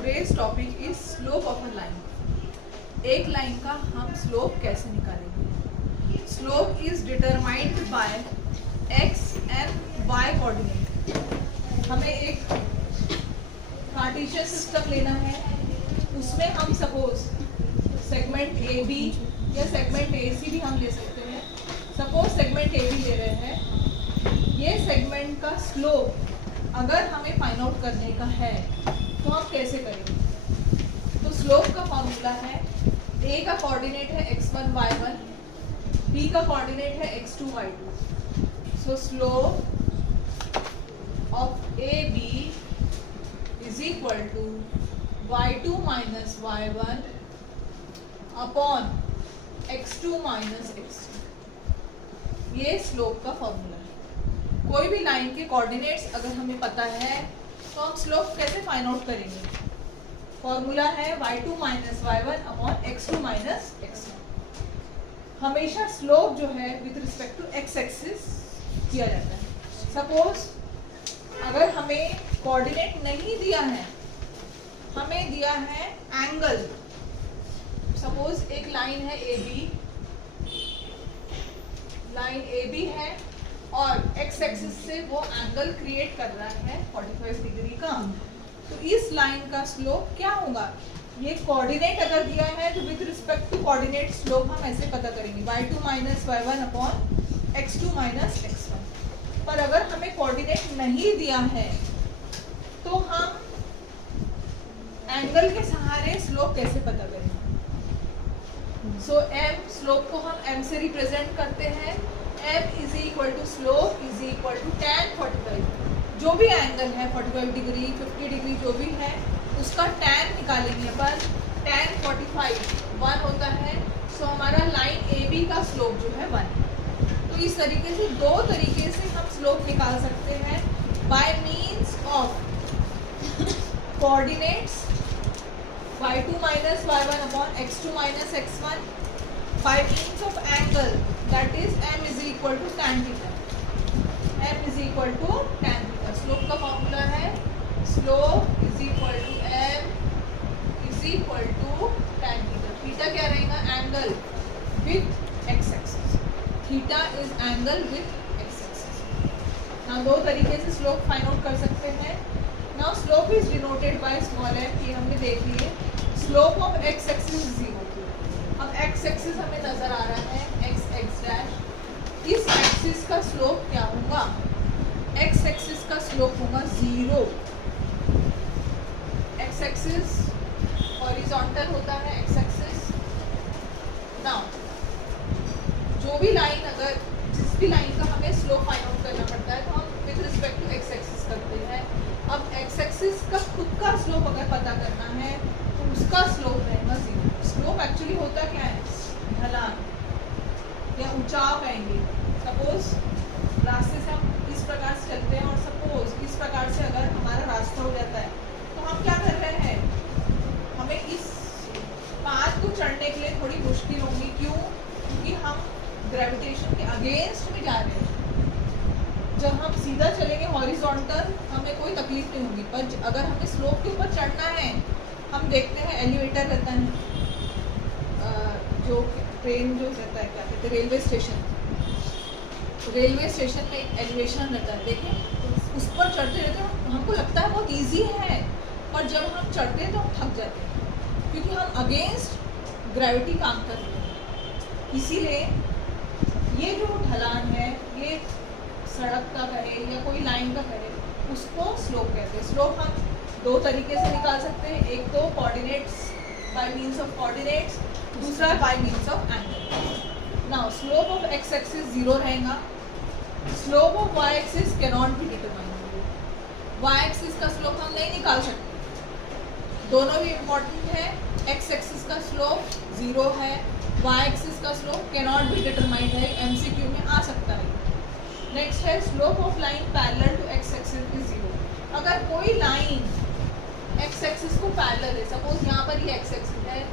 today's topic is slope of a line. एक line का हम स्लोप कैसे निकालेंगे? Slope is determined by x and y coordinate. हमें एक कार्टेशियन सिस्टम लेना है, उसमें हम सपोज सेगमेंट ए बी या सेगमेंट ए सी भी हम ले सकते हैं. सपोज सेगमेंट ए बी ले रहे हैं. ये सेगमेंट का स्लोप अगर हमें फाइंड आउट करने का है तो हम कैसे करेंगे? तो स्लोप का फॉर्मूला है, ए का कोऑर्डिनेट है x1 y1, बी का कोऑर्डिनेट है x2 y2. So slope of a b is equal to y2 minus y1 upon x2 minus x2. ये स्लोप का फॉर्मूला है. कोई भी लाइन के कोऑर्डिनेट्स अगर हमें पता है तो हम स्लोप कैसे फाइंड आउट करेंगे? फॉर्मूला है y2 minus y1 upon x2 minus x1. हमेशा स्लोप जो है with respect to x axis किया जाता है. सपोज अगर हमें कोऑर्डिनेट नहीं दिया है, हमें दिया है एंगल. सपोज एक लाइन है a b, line a b है और x एक्सिस से वो एंगल क्रिएट कर रहा है 45 डिग्री का. तो इस लाइन का स्लोप क्या होगा? ये कोऑर्डिनेट अगर दिया है तो with respect to coordinate slope हम ऐसे पता करेंगे y2 minus y1 upon x2 minus x1. पर अगर हमें कोऑर्डिनेट नहीं दिया है तो हम एंगल के सहारे स्लोप कैसे पता करेंगे? सो m स्लोप को हम m से रिप्रेजेंट करते हैं. m is equal to slope is equal to tan 45. जो भी एंगल है 45 डिग्री 50 डिग्री जो भी है उसका tan निकालेंगे अपन. tan 45 1 होता है. सो हमारा लाइन ए बी का स्लोप जो है 1. तो इस तरीके से दो तरीके से हम स्लोप निकाल सकते हैं. Bye means of coordinates y2 minus y1 upon x2 minus x1 by means of angle, that is m is equal to tan theta. m is equal to tan theta. Slope का formula है slope is equal to m is equal to tan theta. Theta क्या रहेगा? Angle with x axis. Theta is angle with x axis. ना दो तरीके से slope find out कर सकते हैं. Now slope is denoted by small m. ये हमने देख लिए. Slope of x axis 0. अब x एक्सिस हमें नजर आ रहा है x डैश. इस एक्सिस का स्लोप क्या होगा? x एक्सिस का स्लोप होगा 0. x एक्सिस हॉरिजॉन्टल होता है. x एक्सिस नाउ जो भी लाइन अगर जिस भी लाइन का हमें स्लोप फाइंड आउट करना पड़ता है तो हम with respect to x axis करते हैं. अब x एक्सिस का खुद का स्लोप अगर पता करना है तो उसका स्लोप रहेगा 0. स्लोप एक्चुअली होता क्या है? ढलान या ऊंचाव कहेंगे. सपोज रास्ते से हम इस प्रकार से चलते हैं और सपोज इस प्रकार से अगर हमारा रास्ता हो जाता है तो हम क्या कर रहे हैं? हमें इस पाथ को चढ़ने के लिए थोड़ी मुश्किल होगी. क्यों? क्योंकि हम ग्रेविटेशन के अगेंस्ट में जा रहे हैं. जब हम सीधा चलेंगे हॉरिजॉन्टल हमें कोई तकलीफ नहीं होगी. पर अगर हमें स्लोप के ऊपर चढ़ना है, हम देखते हैं एलिवेटर रहता है, जो ट्रेन जो रहता है क्या कहते हैं रेलवे स्टेशन. रेलवे स्टेशन में एक एलिवेशन रहता है. देखें उस पर चढ़ते रहते हैं, हमको लगता है बहुत इजी है, पर जब हम चढ़ते हैं तो हम थक जाते हैं क्योंकि हम अगेंस्ट ग्रेविटी काम कर रहे हैं. इसीलिए ये जो ढलान है, ये सड़क का कहे या कोई लाइन का कहे, उसको स्लोप कहते हैं. स्लोप हम दो तरीके से निकाल सकते हैं. एक तो coordinates by means of coordinates, दूसरा by means of angle. Now slope of x axis 0 रहेगा. Slope of y axis can not be determined. y axis का स्लोप हम नहीं निकाल सकते. दोनों भी इम्पोर्टेंट है. x एक्सिस का स्लोप 0 है, y एक्सिस का slope can not be determined है. MCQ में आ सकता है. नेक्स्ट है slope of line parallel to x axis is 0. अगर कोई लाइन x एक्सिस को पैरेलल है, सपोज यहाँ पर ये x एक्सिस है,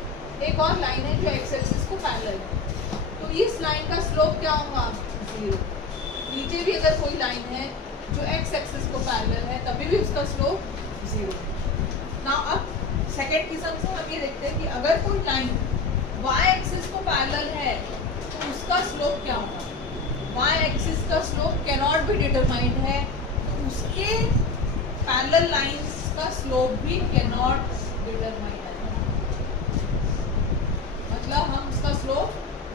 एक और लाइन है जो x एक्सिस को पैरेलल है, तो इस लाइन का स्लोप क्या होगा? 0. नीचे भी अगर कोई लाइन है जो x एक्सिस को पैरेलल है तभी भी उसका स्लोप 0. नाउ अब सेकेंड किस्म से हम ये देखते हैं कि अगर कोई लाइन वाई एक्सिस को पैरेलल है तो उसका स्लोप क्या होगा। वाई एक्सिस का slope can not be determined है, तो उसके पैरेलल लाइंस का स्लोप भी कैन नॉट डिटरमाइंड है, मतलब हम उसका स्लोप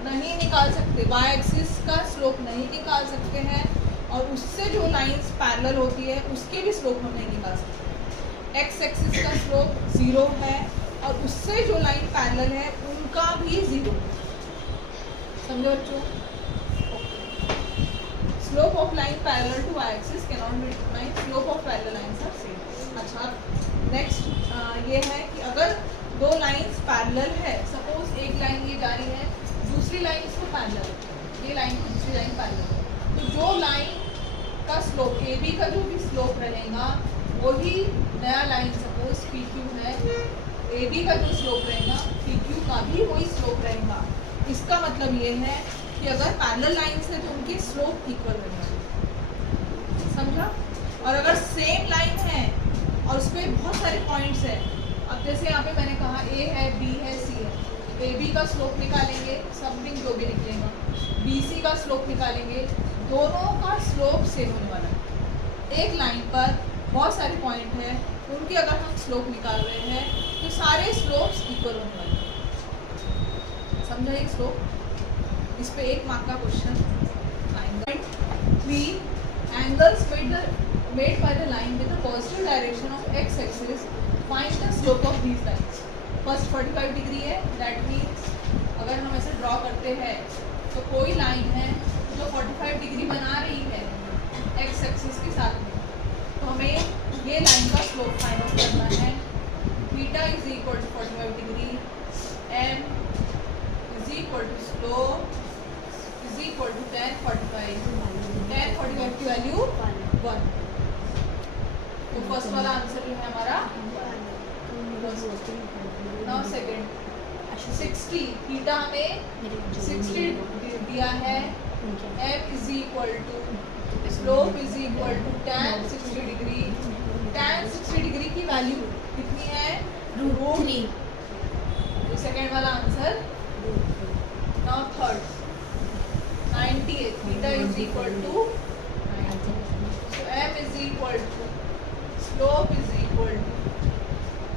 नहीं निकाल सकते, वाई एक्सिस का स्लोप नहीं निकाल सकते हैं और उससे जो लाइंस पैरेलल होती है उसके भी स्लोप हम नहीं निकाल सकते। एक्स एक्सिस का स्लोप 0 है और उससे जो लाइन पैरेलल है उनका भी 0, समझो बच्चों। Slope of line parallel to y axis can not be determined, slope of parallel lines are same. अच्छा, नेक्स्ट ये है कि अगर दो लाइंस पैरेलल है, सपोज एक लाइन ये जा रही है, दूसरी लाइन इसको पैरेलल है, ये लाइन को दूसरी लाइन पैरेलल है, तो जो लाइन का स्लोप ए बी का जो भी स्लोप रहेगा वही नया लाइन सपोज पी क्यू है, ए बी का जो स्लोप रहेगा पी क्यू का भी वही स्लोप रहेगा। इसका मतलब ये है कि अगर पैरेलल लाइंस है तो उनके स्लोप इक्वल रहेंगे, समझा। और अगर सेम लाइन है और उस पर बहुत सारे पॉइंट्स हैं, अब जैसे यहाँ पे मैंने कहा ए है, बी है, सी है, ए बी का स्लोप निकालेंगे, समथिंग जो भी निकलेगा, बी सी का स्लोप निकालेंगे, दोनों का स्लोप सेम होने वाला है। एक लाइन पर बहुत सारे पॉइंट हैं, उनके अगर हम स्लोप निकाल रहे हैं तो सारे स्लोप्स इक्वल होने वाले हैं, समझा एक स्लोप। इस पे 1 मार्क का क्वेश्चन आएगा। 3 angles made by the line with the positive direction of x axis, find the slope of these lines. First 45 degree है, दैट मीन्स अगर हम ऐसे ड्रॉ करते हैं तो कोई लाइन है जो 45 डिग्री बना रही है एक्स एक्सिस के साथ में, तो हमें ये लाइन का स्लोप फाइंड आउट करना है। Theta is equal to 45 degree, m is equal to slope is equal to tan 45 की वैल्यू 1। तो फर्स्ट वाला आंसर जो है हमारा। नाउ सेकंड 60, थीटा हमें 60 दिया है, m is equal to slope is equal to tan 60 degree, tan 60 degree की वैल्यू कितनी है, √3। तो सेकेंड वाला answer. Now third 98, theta is equal to, so m is equal to slope is equal to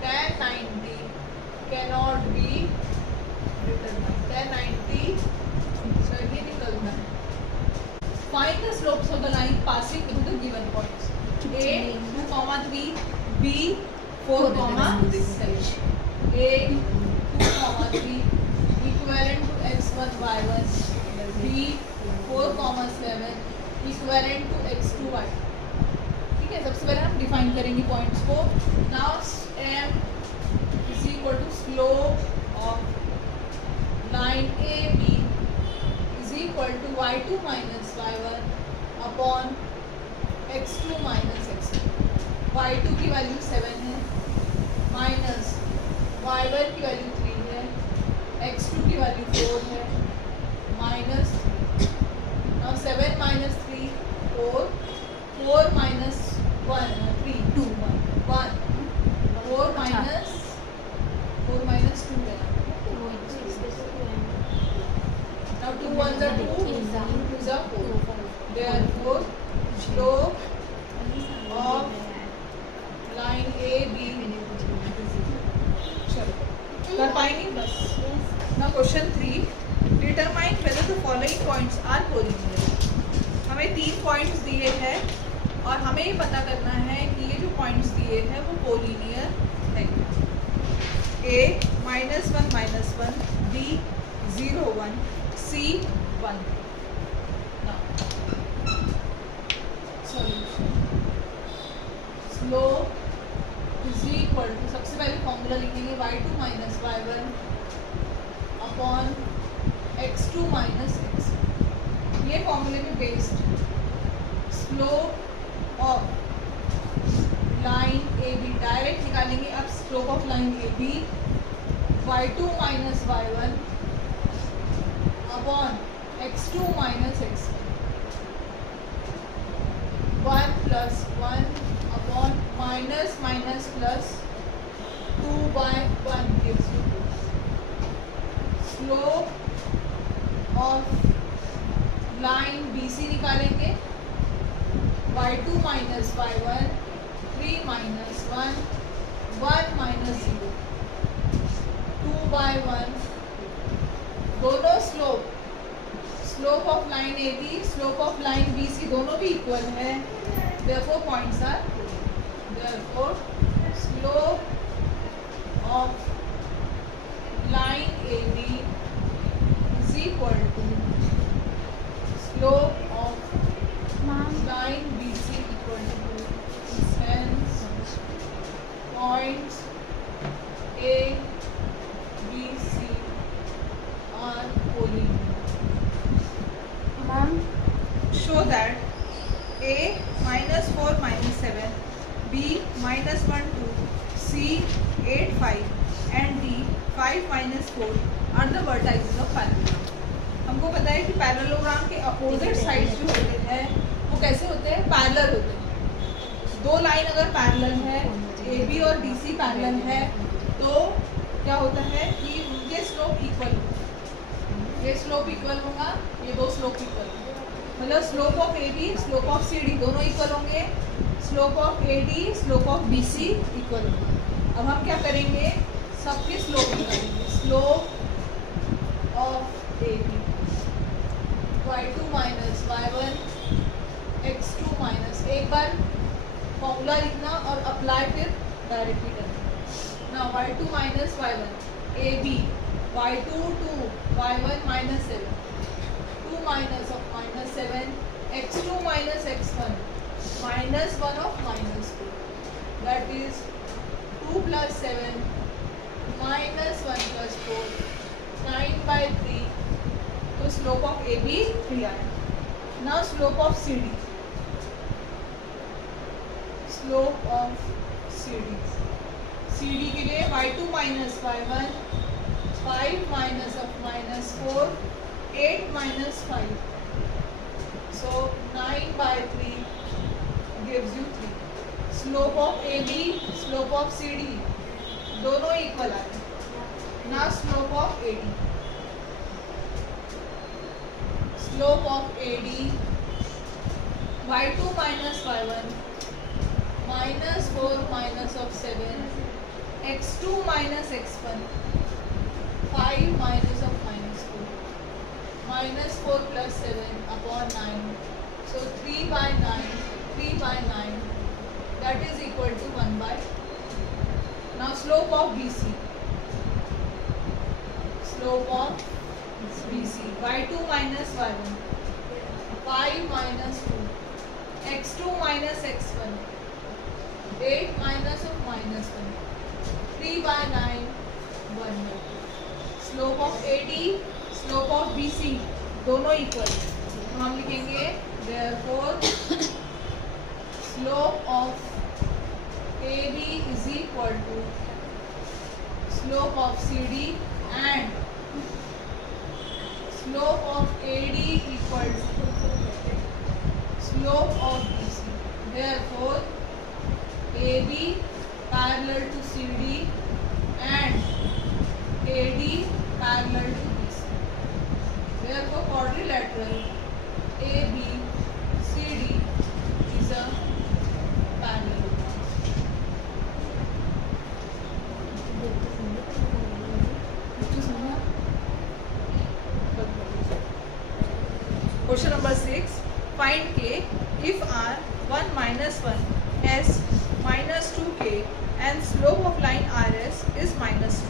tan 90 cannot be determined, tan 90 so ये निकलना है। Find the slopes of the line passing through the given points, a 2,3, b 4,6, a 2,3 equivalent to x1 y1, b 4,7 equivalent to x2 y। ठीक है, सबसे पहले हम define करेंगे points को। Now m is equal to slope of line a b is equal to y2 minus y1 upon x2 minus x1। y2 की value 7 है, minus y1 की वैल्यू 3 है, x2 की वैल्यू 4 है, माइनस 7 minus 3 4, 4 minus 1 3 2 1 4 minus 2 है। Now 2 1s are 2, 2s are 4, therefore slope of line AB चलो कर पाएंगे बस। Now question 3, determine whether the following points are collinear। हमें 3 पॉइंट्स दिए हैं और हमें ये पता करना है कि ये जो पॉइंट्स दिए हैं वो कोलिनियर है। a -1 b 0 1 c 1। Solution slope is equal to, सबसे पहले फॉर्मूला लिखेंगे y2 minus y1 upon x2 minus x। ये फॉर्मूले में based slope of line a b direct निकालेंगे। अब slope of line a b y2 minus y1 upon x2 minus x1, 1 plus 1 upon minus minus plus 2/1 gives you 2. Slope of line BC निकालेंगे, y2 minus y1, 3 minus 1, 1 minus 0, 2/1. दोनों slope of line AB, slope of line BC दोनों भी equal है, therefore points are, therefore slope of line AB is equal to slope of line BC equal to 2. Hence points A, B, C are collinear. Show that A minus 4 minus 7, B minus 1 2, C 8 5 and D 5 minus 4 are the vertices of parallelogram. हमको पता है कि parallelogram के opposite sides जो होते हैं वो कैसे होते हैं, पैरेलल होते हैं. दो लाइन अगर पैरेलल है, AB और BC पैरेलल है, तो क्या होता है कि उनके स्लोप इक्वल होगा. ये स्लोप इक्वल होगा, ये दो स्लोप इक्वल होंगे, मतलब slope of AB slope of CD दोनों इक्वल होंगे, slope of AD slope of BC equal होगा. अब हम क्या करेंगे, सबके स्लोप निकालेंगे. Slope of AB y2 minus y1 x2 minus, एक बार फॉर्मूला लिखना और अप्लाई फिर डायरेक्टली करना. Now y2 minus y1 AB y2 2 y1 minus 7, 2 minus of minus 7, x2 minus x1 minus 1 of minus 2, that is 2 plus 7 minus 1 plus 4, 9/3. तो slope of AB 3 आया. Now slope of CD, slope of CD के लिए y2 minus y1 5 minus of minus 4, 8 minus 5, so 9/3 gives you 3. Slope of AB slope of CD दोनों equal आए. Now slope of AD, slope of AD y2 minus y1 minus 4 minus of 7, x2 minus x1 5 minus of minus 2, minus 4 plus 7 upon 9, so 3/9, that is equal to 1/. Now slope of BC, slope of BC y2 minus y1 5 minus 2, x2 minus x1 8 minus of minus 1, 3/9, 1. Slope of AD slope of BC दोनों equal, तो हम लिखेंगे therefore slope of AB is equal to slope of CD and slope of AD equal to slope of BC. Therefore AB parallel to CD and AD parallel to BC. Therefore quadrilateral ABCD is a parallelogram. Question number 6. Find K if R 1 minus 1 has minus 2K and slope of line RS is minus 2.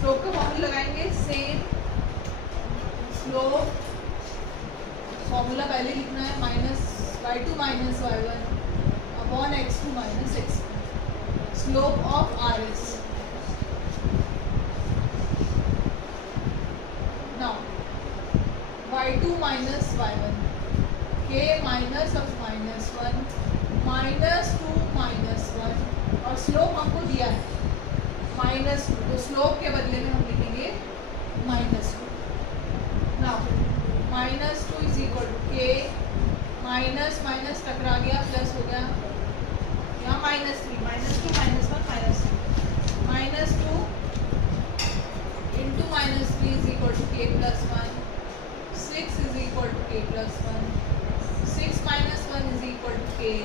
Slope का formula लगाएंगे. Same slope formula पहले लिखना है, minus y2 minus y1 upon x2 minus x1. Slope of RS. Now y2 minus y1 k minus of minus 1 minus 2 minus 1 और slope हमको दिया है minus 2, तो स्लोप के बदले में हम लिखेंगे minus 2. Now minus 2 is equal to k, minus minus टकरा गया, प्लस हो गया यहाँ minus 3, minus 2 minus 1 minus 3, k plus 1, 6 is equal to k plus 1, 6 minus 1 is equal to k,